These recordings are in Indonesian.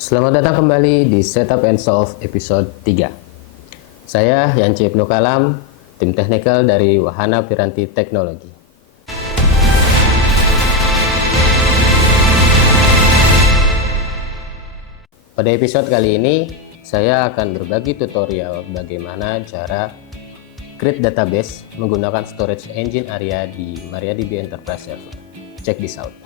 Selamat datang kembali di Setup and Solve episode 3. Saya Yance Ibnu Kalam, tim technical dari Wahana Piranti Teknologi. Pada episode kali ini, saya akan berbagi tutorial bagaimana cara create database menggunakan storage engine ARIA di MariaDB Enterprise Server. Check this out.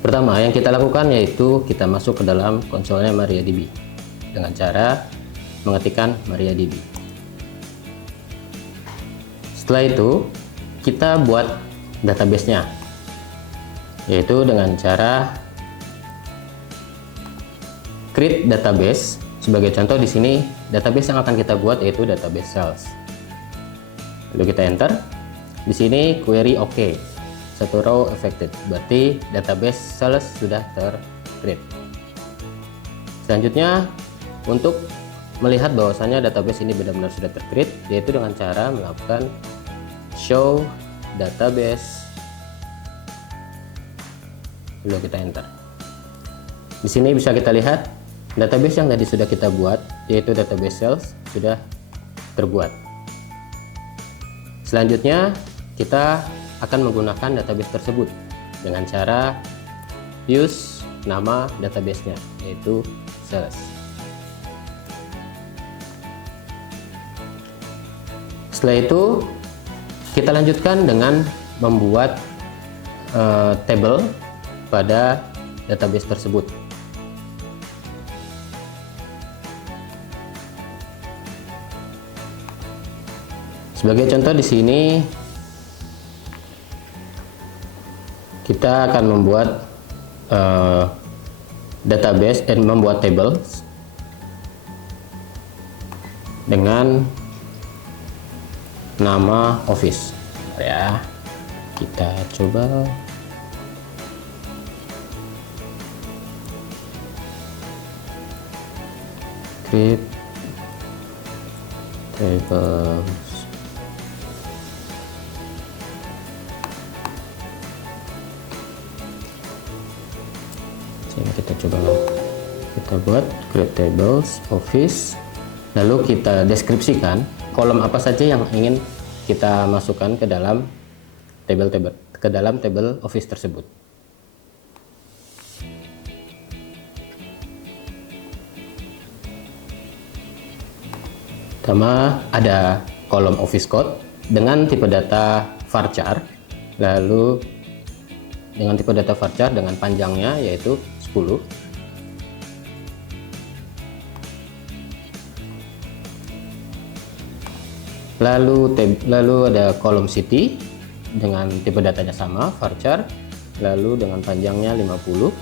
Pertama, yang kita lakukan yaitu kita masuk ke dalam konsolnya MariaDB dengan cara mengetikkan MariaDB. Setelah itu, kita buat database-nya, yaitu dengan cara create database. Sebagai contoh di sini, database yang akan kita buat yaitu database sales. Lalu kita enter. Di sini query OK. Satu row affected, berarti database sales sudah ter-create. Selanjutnya, untuk melihat bahwasanya database ini benar-benar sudah ter-create, yaitu dengan cara melakukan show database, lalu kita enter. Di sini bisa kita lihat database yang tadi sudah kita buat, yaitu database sales, sudah terbuat. Selanjutnya, kita akan menggunakan database tersebut dengan cara use nama database-nya, yaitu sales. Setelah itu kita lanjutkan dengan membuat table pada database tersebut. Sebagai contoh di sini kita akan membuat database dan membuat tables dengan nama office. Ya, kita coba create tables. Kita coba buat create tables office, lalu kita deskripsikan kolom apa saja yang ingin kita masukkan ke dalam table office tersebut. Pertama ada kolom office code dengan tipe data varchar, lalu dengan tipe data varchar dengan panjangnya yaitu 10. Lalu ada kolom city dengan tipe datanya sama varchar, lalu dengan panjangnya 50.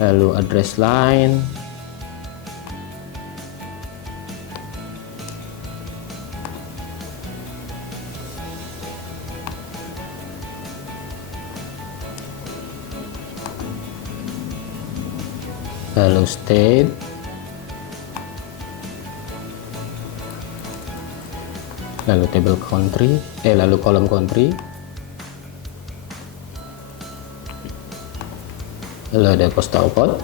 Lalu address line, lalu state, lalu table country, lalu kolom country, lalu ada postal code,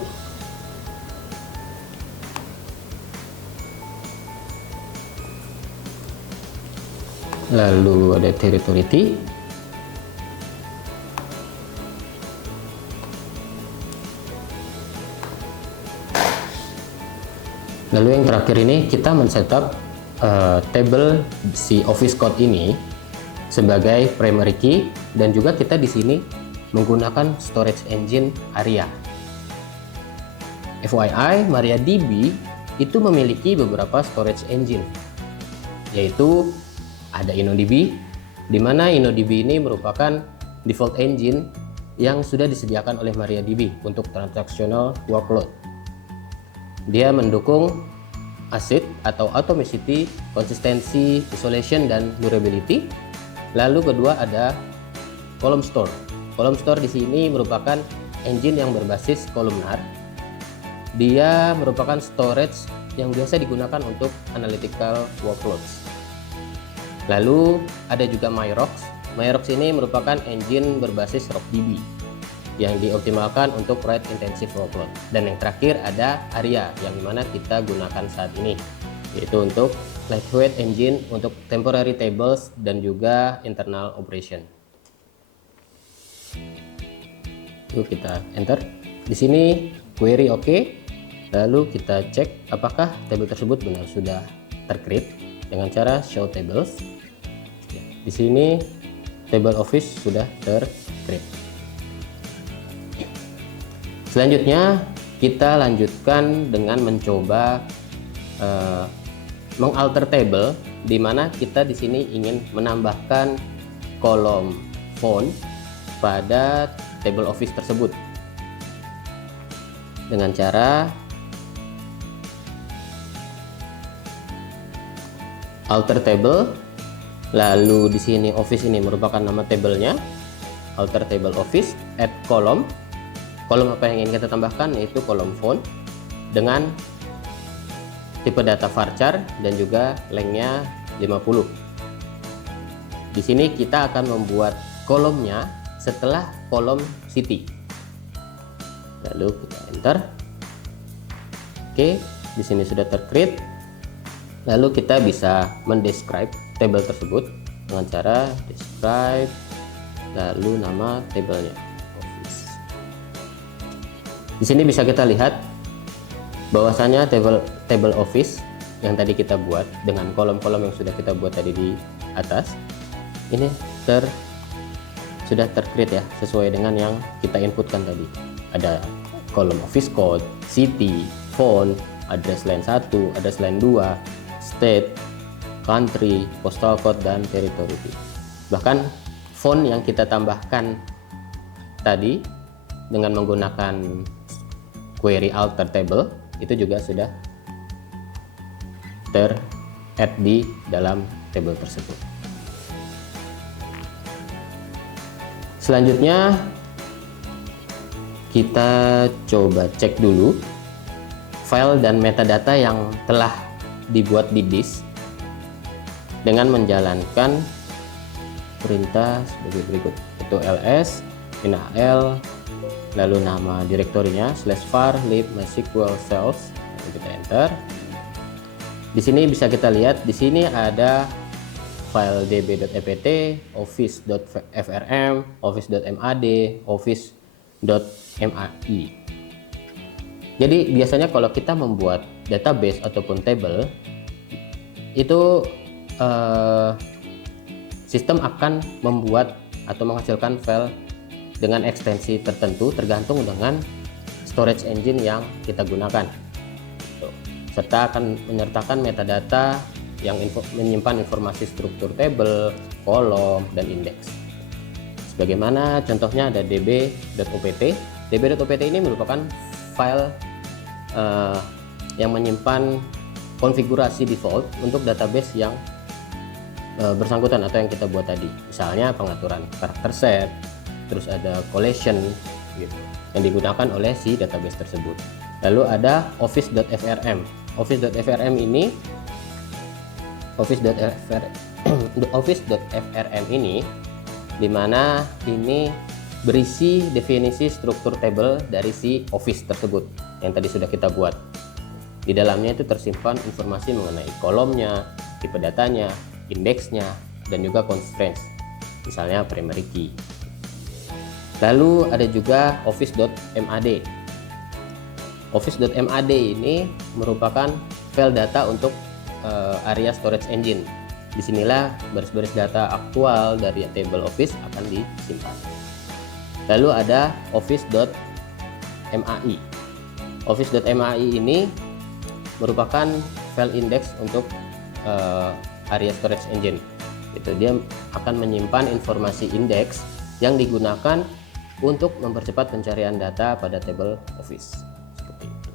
lalu ada territory, lalu yang terakhir ini kita men-setup table si office code ini sebagai primary key, dan juga kita di sini menggunakan storage engine ARIA. FYI, MariaDB itu memiliki beberapa storage engine, yaitu ada InnoDB, di mana InnoDB ini merupakan default engine yang sudah disediakan oleh MariaDB untuk transactional workload. Dia mendukung ACID atau Atomicity, Consistency, Isolation, dan Durability. Lalu kedua ada Column Store. Column Store di sini merupakan engine yang berbasis kolumnar. Dia merupakan storage yang biasa digunakan untuk analytical workloads. Lalu ada juga MyRocks. MyRocks ini merupakan engine berbasis RockDB yang dioptimalkan untuk write intensive workload. Dan yang terakhir ada ARIA yang dimana kita gunakan saat ini, yaitu untuk lightweight engine untuk temporary tables dan juga internal operation. Yuk kita enter. Di sini query oke. Lalu kita cek apakah table tersebut benar sudah tercreate dengan cara show tables. Di sini table office sudah tercreate. Selanjutnya kita lanjutkan dengan mencoba mengalter table, di mana kita di sini ingin menambahkan kolom font pada table office tersebut dengan cara alter table. Lalu di sini office ini merupakan nama tabelnya, alter table office, add kolom. Kolom apa yang ingin kita tambahkan yaitu kolom font dengan tipe data varchar dan juga lengthnya 50. Di sini kita akan membuat kolomnya setelah kolom city. Lalu kita enter. Oke, di sini sudah tercreate. Lalu kita bisa mendescribe table tersebut dengan cara describe lalu nama tabelnya office. Di sini bisa kita lihat bahwasanya table office yang tadi kita buat dengan kolom-kolom yang sudah kita buat tadi di atas ini sudah tercreate ya, sesuai dengan yang kita inputkan tadi. Ada kolom office code, city, font, address line 1, address line 2, state, country, postal code, dan territory. Bahkan font yang kita tambahkan tadi dengan menggunakan query alter table itu juga sudah ter-add di dalam table tersebut. Selanjutnya kita coba cek dulu file dan metadata yang telah dibuat di disk dengan menjalankan perintah sebagai berikut, yaitu ls inal lalu nama direktorinya /var lib mysql cells. Kita enter. Di sini bisa kita lihat di sini ada file db.ept, office.frm, office.mad, office.mai. Jadi biasanya kalau kita membuat database ataupun table itu sistem akan membuat atau menghasilkan file dengan ekstensi tertentu tergantung dengan storage engine yang kita gunakan, serta akan menyertakan metadata yang menyimpan informasi struktur table, kolom, dan indeks. Sebagaimana contohnya ada db.opt. db.opt ini merupakan file yang menyimpan konfigurasi default untuk database yang bersangkutan atau yang kita buat tadi. Misalnya pengaturan karakter set, terus ada collection gitu, yang digunakan oleh si database tersebut. Lalu ada office.frm. Office.frm ini Office.frm ini dimana ini berisi definisi struktur table dari si office tersebut yang tadi sudah kita buat. Di dalamnya itu tersimpan informasi mengenai kolomnya, tipe datanya, indeksnya, dan juga constraints, misalnya primary key. Lalu ada juga office.mad. Office.mad ini merupakan file data untuk area storage engine. Disinilah baris-baris data aktual dari table office akan disimpan. Lalu ada office.mai. Office.mai ini merupakan file index untuk area storage engine. Itu dia akan menyimpan informasi indeks yang digunakan untuk mempercepat pencarian data pada table office. Seperti itu.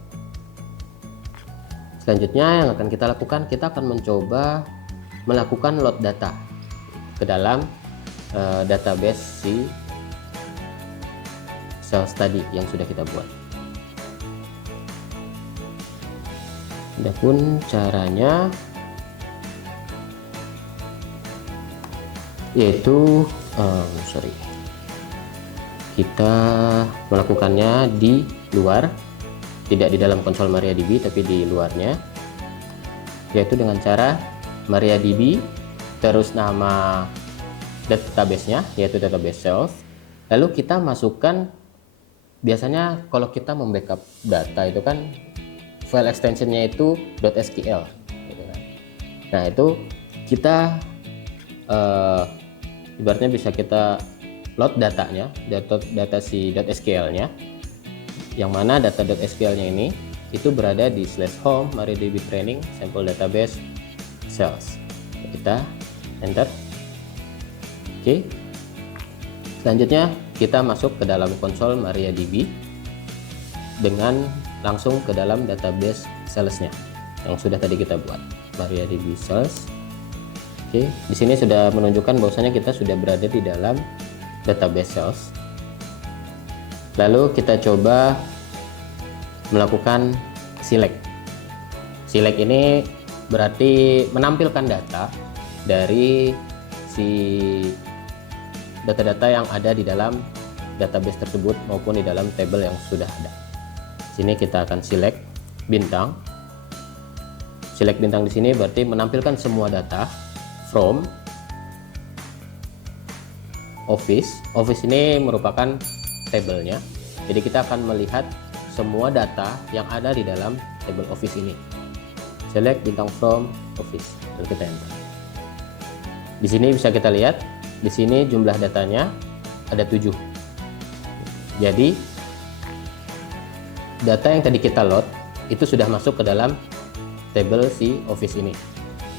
Selanjutnya yang akan kita lakukan, kita akan mencoba melakukan load data ke dalam database si sales tadi yang sudah kita buat. Adapun caranya, yaitu kita melakukannya di luar, tidak di dalam konsol MariaDB tapi di luarnya, yaitu dengan cara MariaDB terus nama database-nya yaitu database sales, lalu kita masukkan, biasanya kalau kita membackup data itu kan file extensionnya itu .sql gitu kan. Nah itu kita ibaratnya bisa kita load datanya, data si .sql-nya, yang mana data .sql-nya ini itu berada di /home MariaDB training sample database sales. Kita enter. Oke. Selanjutnya kita masuk ke dalam konsol MariaDB dengan langsung ke dalam database sales-nya yang sudah tadi kita buat, MariaDB sales. Oke, di sini sudah menunjukkan bahwasanya kita sudah berada di dalam database sales. Lalu kita coba melakukan select. Select ini berarti menampilkan data dari si data-data yang ada di dalam database tersebut maupun di dalam tabel yang sudah ada. Sini kita akan select bintang. Select bintang di sini berarti menampilkan semua data from Office. Office ini merupakan tabelnya. Jadi kita akan melihat semua data yang ada di dalam table Office ini. Select bintang from Office, lalu kita enter. Di sini bisa kita lihat, di sini jumlah datanya ada 7. Jadi data yang tadi kita load itu sudah masuk ke dalam table si Office ini,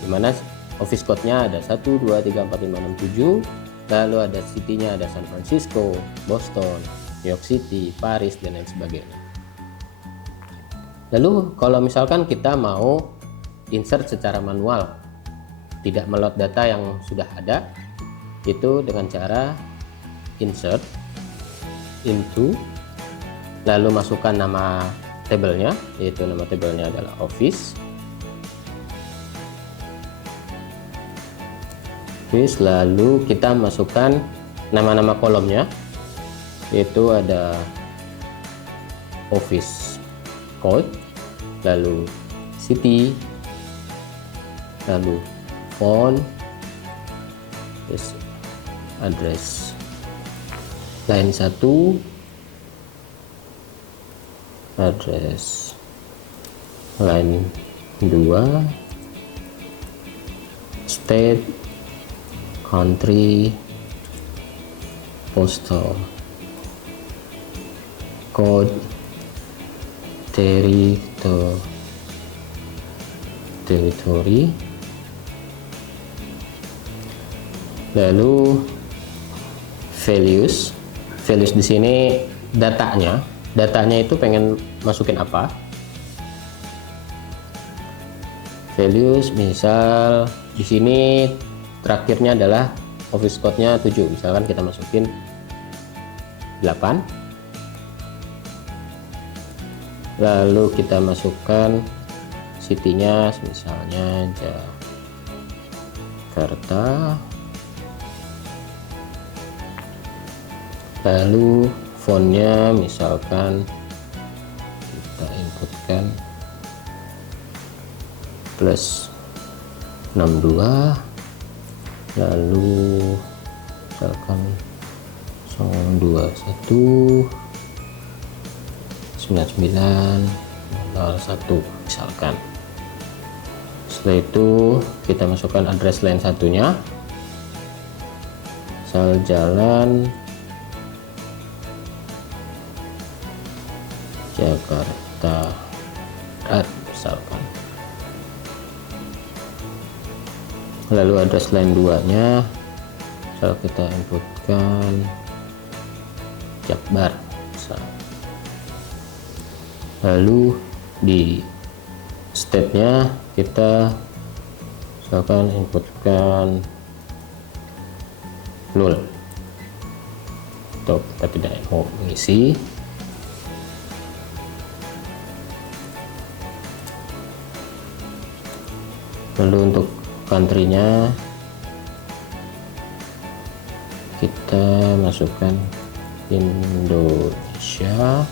dimana Office code-nya ada 1, 2, 3, 4, 5, 6, 7. Lalu ada city-nya ada San Francisco, Boston, New York City, Paris, dan lain sebagainya. Lalu kalau misalkan kita mau insert secara manual, tidak meload data yang sudah ada, itu dengan cara insert into, lalu masukkan nama tabelnya, yaitu nama tabelnya adalah Office. Lalu kita masukkan nama-nama kolomnya, yaitu ada Office code, lalu city, lalu phone, address. Line 1 address, line 2 state, country, postal code, territory, lalu values. Values di sini datanya itu pengen masukin apa? Values misal di sini terakhirnya adalah Office code-nya 7, misalkan kita masukin 8. Lalu kita masukkan city-nya misalnya Jakarta. Lalu font-nya misalkan kita inputkan +62, lalu misalkan 021 9901 misalkan. Setelah itu kita masukkan address line satunya, misal jalan Jakarta misalkan. Lalu address line 2 nya misal kita inputkan Jakbar misal. Lalu di state-nya kita misalkan inputkan 0 atau kita tidak mau mengisi. Lalu untuk country-nya kita masukkan Indonesia.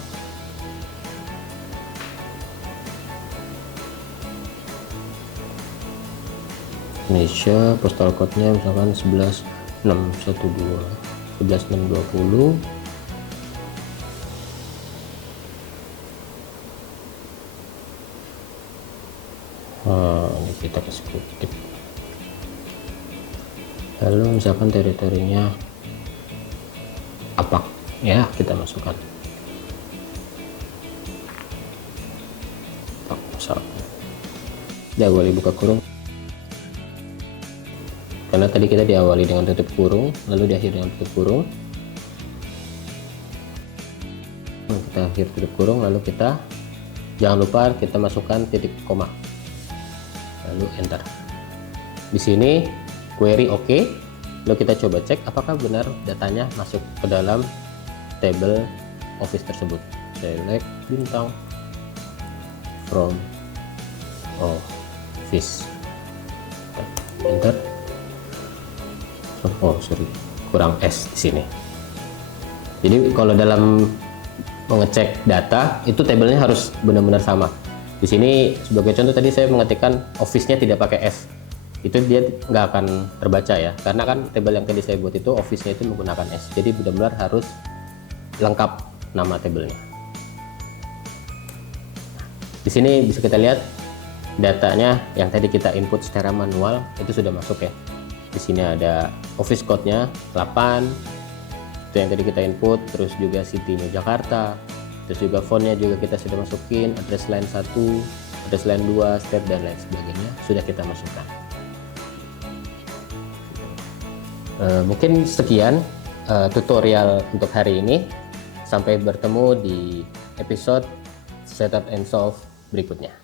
Postal code-nya misalkan 11612, 11620. Ini kita kasih kutip. Lalu misalkan teritorinya apa ya, kita masukkan misalkan. Diawali buka kurung, karena tadi kita diawali dengan tutup kurung, lalu diakhiri dengan tutup kurung. Kita akhir tutup kurung, lalu kita jangan lupa kita masukkan titik koma, lalu enter. Di sini query oke. Lalu kita coba cek apakah benar datanya masuk ke dalam table office tersebut. Select bintang from office, enter. Oh sorry, kurang S di sini. Jadi kalau dalam mengecek data itu tabelnya harus benar-benar sama. Di sini sebagai contoh tadi saya mengetikkan office-nya tidak pakai S, itu dia nggak akan terbaca ya, karena kan tabel yang tadi saya buat itu office-nya itu menggunakan S. Jadi benar-benar harus lengkap nama tabelnya. Di sini bisa kita lihat datanya yang tadi kita input secara manual itu sudah masuk ya. Di sini ada office code-nya 8, itu yang tadi kita input, terus juga city-nya Jakarta, terus juga font-nya juga kita sudah masukin, address line 1, address line 2, step dan lain sebagainya sudah kita masukkan. Mungkin sekian tutorial untuk hari ini. Sampai bertemu di episode setup and solve berikutnya.